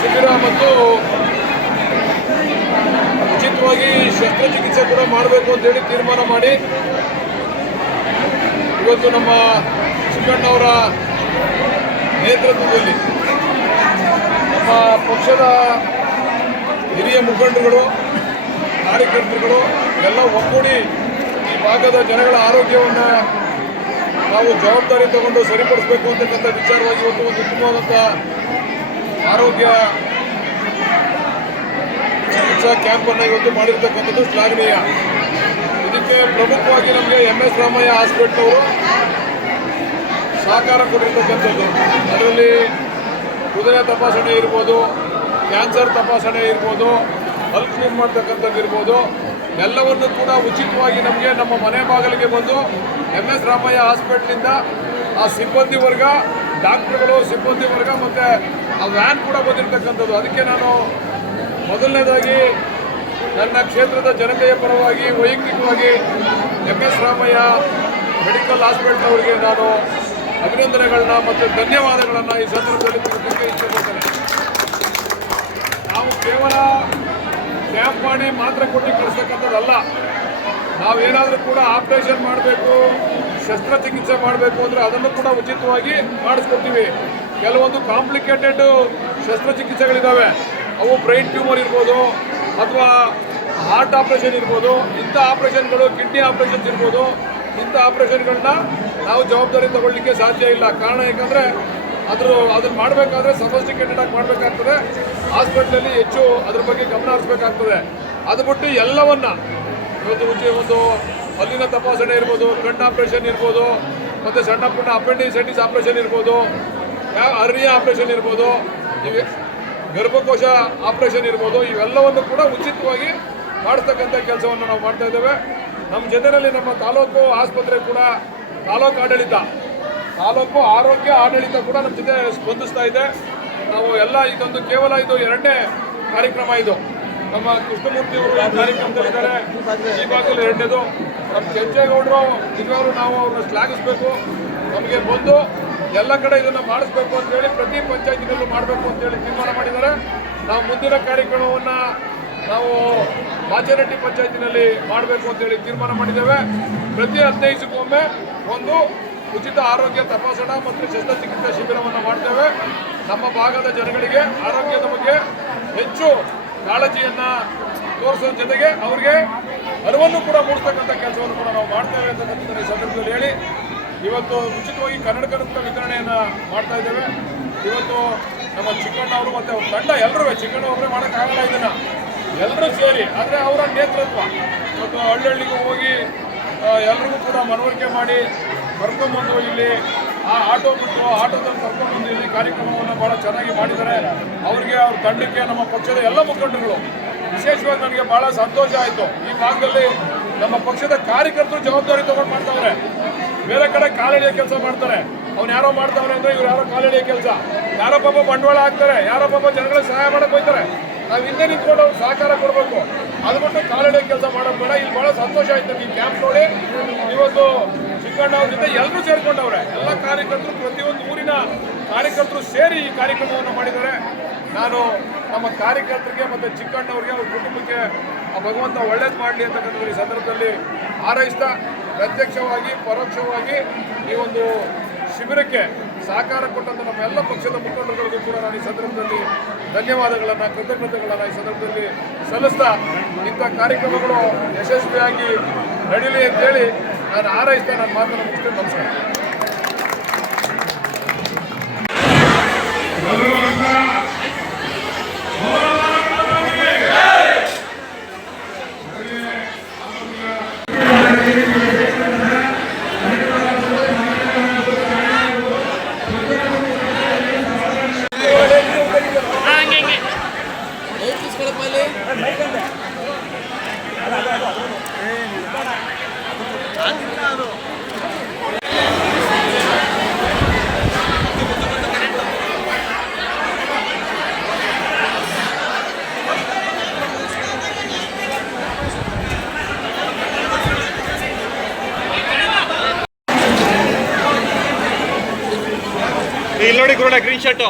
ಶಿಬಿರ ಮತ್ತು ಉಚಿತವಾಗಿ ಶಸ್ತ್ರಚಿಕಿತ್ಸೆ ಕೂಡ ಮಾಡಬೇಕು ಅಂತೇಳಿ ತೀರ್ಮಾನ ಮಾಡಿ. ಇವತ್ತು ನಮ್ಮ ಚಿಕ್ಕಣ್ಣವರ ನೇತೃತ್ವದಲ್ಲಿ ನಮ್ಮ ಪಕ್ಷದ ಹಿರಿಯ ಮುಖಂಡರುಗಳು, ಕಾರ್ಯಕರ್ತರುಗಳು ಎಲ್ಲ ಒಗ್ಗೂಡಿ ಈ ಭಾಗದ ಜನಗಳ ಆರೋಗ್ಯವನ್ನು ನಾವು ಜವಾಬ್ದಾರಿ ತಗೊಂಡು ಸರಿಪಡಿಸಬೇಕು ಅಂತಕ್ಕಂಥ ವಿಚಾರವಾಗಿ ಇವತ್ತು ಒಂದು ಉತ್ತಮವಾದಂಥ ಆರೋಗ್ಯ ಚಿಕಿತ್ಸಾ ಕ್ಯಾಂಪನ್ನು ಇವತ್ತು ಮಾಡಿರ್ತಕ್ಕಂಥದ್ದು ಶ್ಲಾಘನೀಯ. ಇದಕ್ಕೆ ಪ್ರಮುಖವಾಗಿ ನಮಗೆ ಎಂ ಎಸ್ ರಾಮಯ್ಯ ಹಾಸ್ಪಿಟಲ್ ಅವರು ಸಹಕಾರ ಕೊಟ್ಟಿರ್ತಕ್ಕಂಥದ್ದು. ಅದರಲ್ಲಿ ಹೃದಯ ತಪಾಸಣೆ ಇರ್ಬೋದು, ಕ್ಯಾನ್ಸರ್ ತಪಾಸಣೆ ಇರ್ಬೋದು ಹಲ್ ಕ್ಲೀನ್ ಮಾಡ್ತಕ್ಕಂಥದ್ದು ಇರ್ಬೋದು. ಎಲ್ಲವನ್ನು ಕೂಡ ಉಚಿತವಾಗಿ ನಮಗೆ ನಮ್ಮ ಮನೆ ಬಾಗಿಲಿಗೆ ಬಂದು ಎಂ ಎಸ್ ರಾಮಯ್ಯ ಹಾಸ್ಪಿಟ್ಲಿಂದ ಆ ಸಿಬ್ಬಂದಿ ವರ್ಗ, ಡಾಕ್ಟ್ರುಗಳು, ಸಿಬ್ಬಂದಿ ವರ್ಗ ಮತ್ತು ಆ ವ್ಯಾನ್ ಕೂಡ ಬಂದಿರತಕ್ಕಂಥದ್ದು. ಅದಕ್ಕೆ ನಾನು ಮೊದಲನೇದಾಗಿ ನನ್ನ ಕ್ಷೇತ್ರದ ಜನತೆಯ ಪರವಾಗಿ ವೈಯಕ್ತಿಕವಾಗಿ M S Ramaiah medical hospital ಅವರಿಗೆ ನಾನು ಅಭಿನಂದನೆಗಳನ್ನ ಮತ್ತು ಧನ್ಯವಾದಗಳನ್ನು ಈ ಸಂದರ್ಭದಲ್ಲಿ ತಿಳಿಸಲಿಕ್ಕೆ ಇಷ್ಟಪಡ್ತೇನೆ ನಾವು ಕೇವಲ ಕ್ಯಾಂಪ್ ಮಾಡಿ ಮಾತ್ರ ಕೊಟ್ಟು ಕಳಿಸ್ತಕ್ಕಂಥದ್ದಲ್ಲ. ನಾವೇನಾದರೂ ಕೂಡ ಆಪರೇಷನ್ ಮಾಡಬೇಕು, ಶಸ್ತ್ರಚಿಕಿತ್ಸೆ ಮಾಡಬೇಕು ಅಂದರೆ ಅದನ್ನು ಕೂಡ ಉಚಿತವಾಗಿ ಮಾಡಿಸ್ಕೊಡ್ತೀವಿ. ಕೆಲವೊಂದು ಕಾಂಪ್ಲಿಕೇಟೆಡ್ ಶಸ್ತ್ರಚಿಕಿತ್ಸೆಗಳಿದ್ದಾವೆ ಅವು ಬ್ರೈನ್ ಟ್ಯೂಮರ್ ಇರ್ಬೋದು, ಅಥವಾ ಹಾರ್ಟ್ ಆಪರೇಷನ್ ಇರ್ಬೋದು, ಇಂಥ ಆಪರೇಷನ್ಗಳು ಕಿಡ್ನಿ ಆಪರೇಷನ್ಸ್ ಇರ್ಬೋದು, ಇಂಥ ಆಪ್ರೇಷನ್ಗಳನ್ನ ನಾವು ಜವಾಬ್ದಾರಿ ತಗೊಳ್ಳಿಕ್ಕೆ ಸಾಧ್ಯ ಇಲ್ಲ. ಕಾರಣ ಏಕೆಂದರೆ ಅದ್ರ ಅದನ್ನು ಮಾಡಬೇಕಾದ್ರೆ ಸಫಿಸ್ಟಿಕೇಟೆಡ್ ಆಗಿ ಮಾಡಬೇಕಾಗ್ತದೆ. ಹಾಸ್ಪಿಟ್ಲಲ್ಲಿ ಹೆಚ್ಚು ಅದ್ರ ಬಗ್ಗೆ ಗಮನ ಹರಿಸ್ಬೇಕಾಗ್ತದೆ. ಅದು ಬಿಟ್ಟು ಎಲ್ಲವನ್ನ ಇವತ್ತು ಉಚಿ ಒಂದು ಅಲ್ಲಿನ ತಪಾಸಣೆ ಇರ್ಬೋದು, ಕಣ್ಣು ಆಪರೇಷನ್ ಇರ್ಬೋದು, ಮತ್ತು ಸಣ್ಣ ಪುಟ್ಟ ಅಪೆಂಡಿಸೈಟಿಸ್ ಆಪರೇಷನ್ ಇರ್ಬೋದು ಅರ್ನಿಯ ಆಪರೇಷನ್ ಇರ್ಬೋದು ಗರ್ಭಕೋಶ ಆಪರೇಷನ್ ಇರ್ಬೋದು, ಇವೆಲ್ಲವನ್ನು ಕೂಡ ಉಚಿತವಾಗಿ ಮಾಡಿಸ್ತಕ್ಕಂಥ ಕೆಲಸವನ್ನು ನಾವು ಮಾಡ್ತಾ ಇದ್ದೇವೆ. ನಮ್ಮ ಜೊತೆಯಲ್ಲಿ ನಮ್ಮ ತಾಲೂಕು ಆಸ್ಪತ್ರೆ ಕೂಡ ತಾಲೂಕು ಆಡಳಿತ, ತಾಲೂಕು ಆರೋಗ್ಯ ಆಡಳಿತ ಕೂಡ ನಮ್ಮ ಜೊತೆ ಸ್ಪಂದಿಸ್ತಾ ಇದೆ. ನಾವು ಎಲ್ಲ ಇದೊಂದು ಕೇವಲ ಇದು ಎರಡನೇ ಕಾರ್ಯಕ್ರಮ ಇದು. ನಮ್ಮ ಕೃಷ್ಣಮೂರ್ತಿ ಅವರು ಕಾರ್ಯಕ್ರಮದಲ್ಲಿದ್ದಾರೆ. ಈ ಭಾಗದಲ್ಲಿ ಎರಡನೇದು. ನಮ್ಮ ಕೆಂಚೇಗೌಡರು ನಿಜವಾಗ್ಲೂ ನಾವು ಅವ್ರನ್ನ ಶ್ಲಾಘಿಸಬೇಕು. ನಮಗೆ ಬಂದು ಎಲ್ಲ ಕಡೆ ಇದನ್ನ ಮಾಡಿಸ್ಬೇಕು ಅಂತೇಳಿ ಪ್ರತಿ ಪಂಚಾಯತಿನಲ್ಲೂ ಮಾಡಬೇಕು ಅಂತೇಳಿ ತೀರ್ಮಾನ ಮಾಡಿದ್ದಾರೆ. ನಾವು ಮುಂದಿನ ಕಾರ್ಯಕ್ರಮವನ್ನು ನಾವು ಬಾಚೇನಟ್ಟಿ ಪಂಚಾಯತಿನಲ್ಲಿ ಮಾಡಬೇಕು ಅಂತೇಳಿ ತೀರ್ಮಾನ ಮಾಡಿದ್ದೇವೆ. ಪ್ರತಿ ಹದಿನೈದಕ್ಕೊಮ್ಮೆ ಒಂದು ಉಚಿತ ಆರೋಗ್ಯ ತಪಾಸಣಾ ಮತ್ತು ಶಸ್ತ್ರಚಿಕಿತ್ಸಾ ಶಿಬಿರವನ್ನು ಮಾಡ್ತೇವೆ. ನಮ್ಮ ಭಾಗದ ಜನಗಳಿಗೆ ಆರೋಗ್ಯದ ಬಗ್ಗೆ ಹೆಚ್ಚು ಕಾಳಜಿಯನ್ನು ತೋರಿಸೋದ್ರ ಜೊತೆಗೆ ಅವರಿಗೆ ಅರಿವನ್ನು ಕೂಡ ಮೂಡಿಸ್ತಕ್ಕಂಥ ಕೆಲಸವನ್ನು ಕೂಡ ನಾವು ಮಾಡ್ತೇವೆ ಅಂತ ಈ ಸಂದರ್ಭದಲ್ಲಿ ಹೇಳಿ ಇವತ್ತು ಉಚಿತವಾಗಿ ಕನ್ನಡ ಕನ್ನಡ ವಿತರಣೆಯನ್ನು ಮಾಡ್ತಾ ಇದ್ದೇವೆ. ಇವತ್ತು ನಮ್ಮ ಚಿಕ್ಕಣ್ಣ ಅವರು ಮತ್ತು ಅವ್ರ ತಂಡ ಎಲ್ಲರೂ ಚಿಕ್ಕಣ್ಣ ಒಬ್ಬರೇ ಮಾಡೋಕ್ಕಾಗಲ್ಲ ಇದನ್ನು. ಎಲ್ಲರೂ ಸೇರಿ, ಆದರೆ ಅವರ ನೇತೃತ್ವ. ಇವತ್ತು ಹಳ್ಳಿಗೆ ಹೋಗಿ ಎಲ್ರಿಗೂ ಕೂಡ ಮನವರಿಕೆ ಮಾಡಿ ಕರ್ಕೊಂಬಂದು ಇಲ್ಲಿ ಆ ಆಟೋ ಬಿಟ್ಟು ಆಟೋದಲ್ಲಿ ಕರ್ಕೊಂಡ್ಬಂದು ಇಲ್ಲಿ ಕಾರ್ಯಕ್ರಮವನ್ನು ಭಾಳ ಚೆನ್ನಾಗಿ ಮಾಡಿದ್ದಾರೆ. ಅವರಿಗೆ ಅವ್ರ ತಂಡಕ್ಕೆ, ನಮ್ಮ ಪಕ್ಷದ ಎಲ್ಲ ಮುಖಂಡರುಗಳು, ವಿಶೇಷವಾಗಿ ನನಗೆ ಭಾಳ ಸಂತೋಷ ಆಯಿತು. ಈ ಭಾಗದಲ್ಲಿ ನಮ್ಮ ಪಕ್ಷದ ಕಾರ್ಯಕರ್ತರು ಜವಾಬ್ದಾರಿ ತಗೊಂಡು ಮಾಡ್ತಾವ್ರೆ ಬೇರೆ ಕಡೆ ಕಾಲಿಡಿಯೋ ಕೆಲಸ ಮಾಡ್ತಾರೆ. ಅವ್ನು ಯಾರೋ ಮಾಡ್ತಾವ್ರೆ ಅಂದ್ರೆ ಇವ್ರು ಯಾರೋ ಕಾಲಿಡಿಯೋ ಕೆಲಸ. ಯಾರೋ ಪಾಪ ಬಂಡವಾಳ ಹಾಕ್ತಾರೆ, ಯಾರೋ ಪಾಪ ಜನಗಳಿಗೆ ಸಹಾಯ ಮಾಡಕ್ ಹೋಗ್ತಾರೆ. ನಾವು ಹಿಂದೆ ನಿಂತ್ಕೊಂಡು ಅವ್ರು ಸಹಕಾರ ಕೊಡಬೇಕು. ಅದು ಬಿಟ್ಟು ಕಾಲಿಡಿಯೋ ಕೆಲಸ ಮಾಡೋದು ಬೇಡ. ಇಲ್ಲಿ ಬಹಳ ಸಂತೋಷ ಆಯ್ತು ಈ ಕ್ಯಾಂಪ್ ನೋಡಿ. ಇವತ್ತು ಅವ್ರ ಜೊತೆ ಎಲ್ಲರೂ ಸೇರ್ಕೊಂಡವ್ರೆ. ಎಲ್ಲ ಕಾರ್ಯಕರ್ತರು ಪ್ರತಿಯೊಂದು ಊರಿನ ಕಾರ್ಯಕರ್ತರು ಸೇರಿ ಈ ಕಾರ್ಯಕ್ರಮವನ್ನು ಮಾಡಿದ್ದಾರೆ. ನಾನು ನಮ್ಮ ಕಾರ್ಯಕರ್ತರಿಗೆ ಮತ್ತು ಚಿಕ್ಕಣ್ಣವ್ರಿಗೆ ಅವ್ರ ಕುಟುಂಬಕ್ಕೆ ಆ ಭಗವಂತ ಒಳ್ಳೇದು ಮಾಡಲಿ ಅಂತಕ್ಕಂಥ ಈ ಸಂದರ್ಭದಲ್ಲಿ ಹಾರೈಸ್ತಾ ಪ್ರತ್ಯಕ್ಷವಾಗಿ, ಪರೋಕ್ಷವಾಗಿ ಈ ಒಂದು ಶಿಬಿರಕ್ಕೆ ಸಹಕಾರ ಕೊಟ್ಟಂತ ನಮ್ಮ ಎಲ್ಲ ಪಕ್ಷದ ಮುಖಂಡರುಗಳಿಗೂ ಕೂಡ ನಾನು ಈ ಸಂದರ್ಭದಲ್ಲಿ ಧನ್ಯವಾದಗಳನ್ನು, ಕೃತಜ್ಞತೆಗಳನ್ನು ಈ ಸಂದರ್ಭದಲ್ಲಿ ಸಲ್ಲಿಸ್ತಾ ಇಂಥ ಕಾರ್ಯಕ್ರಮಗಳು ಯಶಸ್ವಿಯಾಗಿ ನಡೀಲಿ ಅಂತೇಳಿ ನಾನು ಆರೈಸ್ತಾ ನನ್ನ ಮಾತನ್ನು ಮುಖ್ಯ ನಮಸ್ಕಾರ. ಇಲ್ಲಿ ನೋಡಿ ಗುರುಡ ಗ್ರೀನ್ ಶರ್ಟು